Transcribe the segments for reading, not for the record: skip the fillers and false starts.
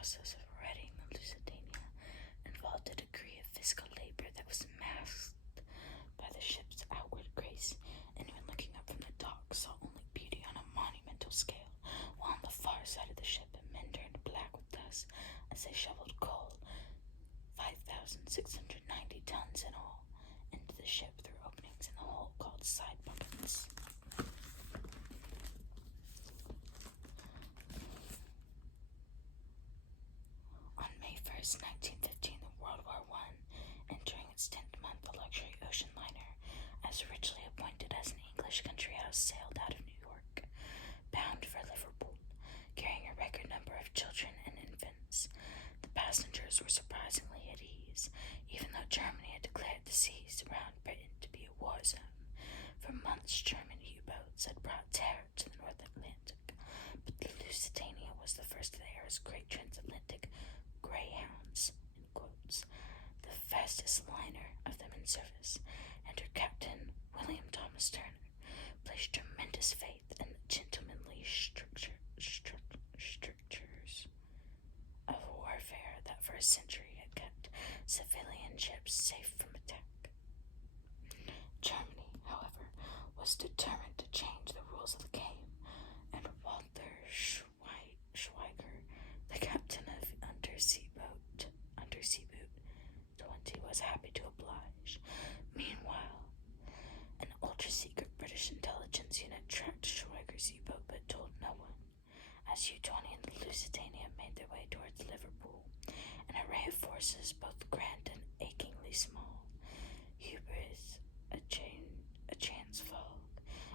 process of righting the Lusitania involved a degree of physical labor that was masked by the ship's outward grace. Anyone looking up from the dock saw only beauty on a monumental scale, while on the far side of the ship men turned black with dust as they shoveled coal, 5,690 tons in all, into the ship through openings in the hull called side buckets. On May 1st, 1915, the World War I, entering its 10th month, the luxury ocean liner, as richly appointed as an English country house, sailed out of New York, bound for Liverpool, carrying a record number of children and infants. The passengers were surprisingly at ease, even though Germany had declared the seas around Britain to be a war zone. For months, German U-boats had brought terror to the North Atlantic, but the Lusitania was the first of the era's great transatlantic greyhounds, in quotes, the fastest liner of them in service, and her captain, William Thomas Turner, placed tremendous faith in the gentlemanly strictures of warfare that for a century had kept civilian ships safe from attack. Germany, however, was determined to change the rules of the game, and Walter Schweiger, the captain of Undersea Boot 20, was happy to oblige. Meanwhile, an ultra-secret British intelligence unit tracked Schweiger's U-boat but told no one. As U-20 and the Lusitania made their way towards Liverpool, an array of forces, both grand and achingly small, hubris, a chance fog,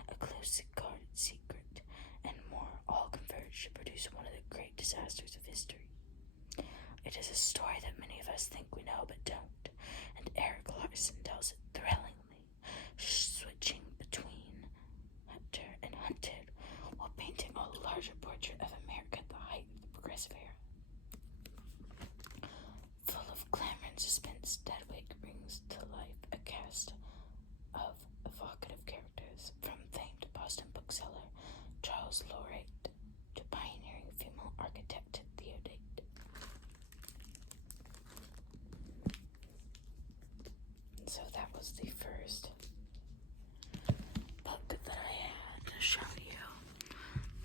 a closely guarded secret, and more, all converged to produce one of the great disasters of history. It is a story that many of us think we know but don't, and Eric Larson tells it thrillingly, switching between hunter and hunted while painting a larger portrait of America at the height of the Progressive era. Full of glamour and suspense, Deadweight brings to life a cast of evocative characters, from famed Boston bookseller Charles Lorate to pioneering female architect Theodate. So that was the first book that I had to show you.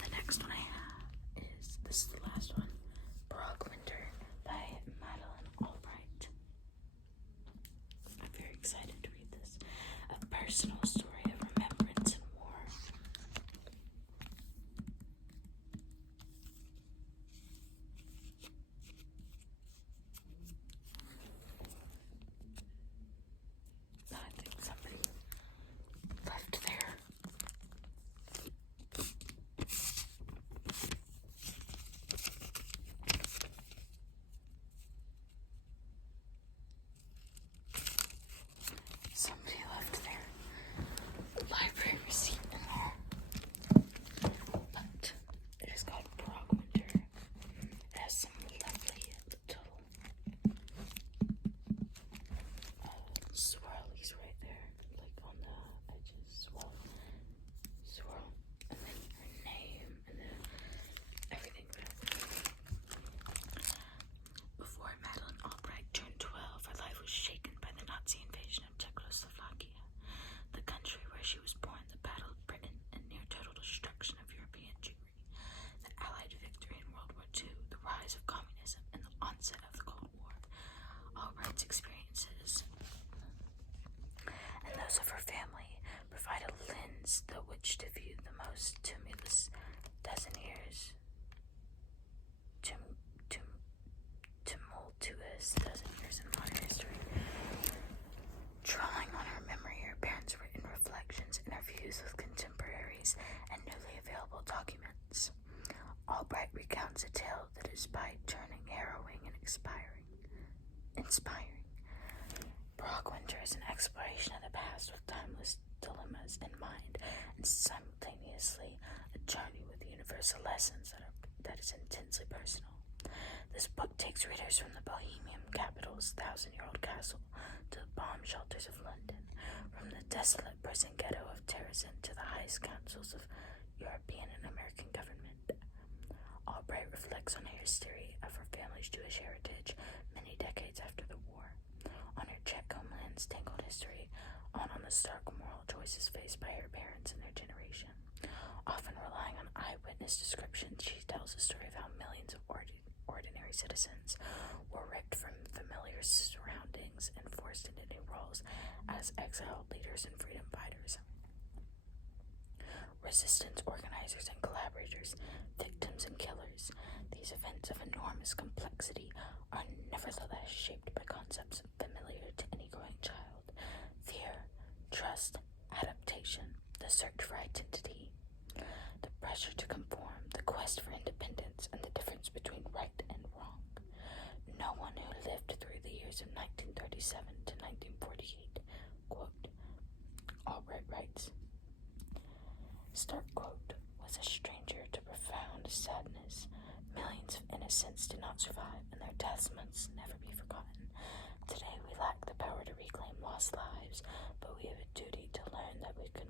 The next one I have is, this is the last one, Winter by Madeline Albright. I'm very excited to read this. A personal story of remembrance and war. I think somebody left there. Somebody left their library receipt in there. But it is called Winter. It has some lovely little swirlies right there, like on the edges. Swirl, and then her name, and then everything. Before Madeline Albright turned 12, her life was shaken by the Nazi invasion of Czechoslovakia, the country where she was born, the Battle of Britain, and near total destruction of European Jewry, the Allied victory in World War II, the rise of communism, and the onset of the Cold War. Albright's experiences and those of her family provide a lens through which to view the most tumultuous dozen years in modern history. Drawing on her memory, her parents' written reflections, interviews with contemporaries, and newly available documents, Albright recounts a tale that is by turning harrowing and inspiring. Winter is an exploration of the past with timeless dilemmas in mind, and simultaneously a journey with universal lessons that is intensely personal. This book takes readers from the Bohemian capital's 1,000-year-old castle to the bomb shelters of London, from the desolate prison ghetto of Terezin to the highest councils of European and American government. Albright reflects on the history of her family history, on the stark moral choices faced by her parents and their generation. Often relying on eyewitness descriptions, she tells the story of how millions of ordinary citizens were ripped from familiar surroundings and forced into new roles as exiled leaders and freedom fighters, resistance organizers and collaborators, victims and killers. These events of enormous complexity are nevertheless shaped by concepts familiar to any growing child: fear, trust, adaptation, the search for identity, the pressure to conform, the quest for independence, and the difference between right and wrong. No one who lived through the years of 1937 to 1948, quote, Albright writes, start quote, was a stranger to profound sadness. Millions of innocents did not survive, and their deaths must never be forgotten. Today we lack the power to reclaim lost lives, but we have a duty to learn that we can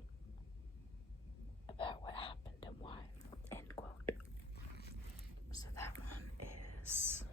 about what happened and why. End quote. So that one is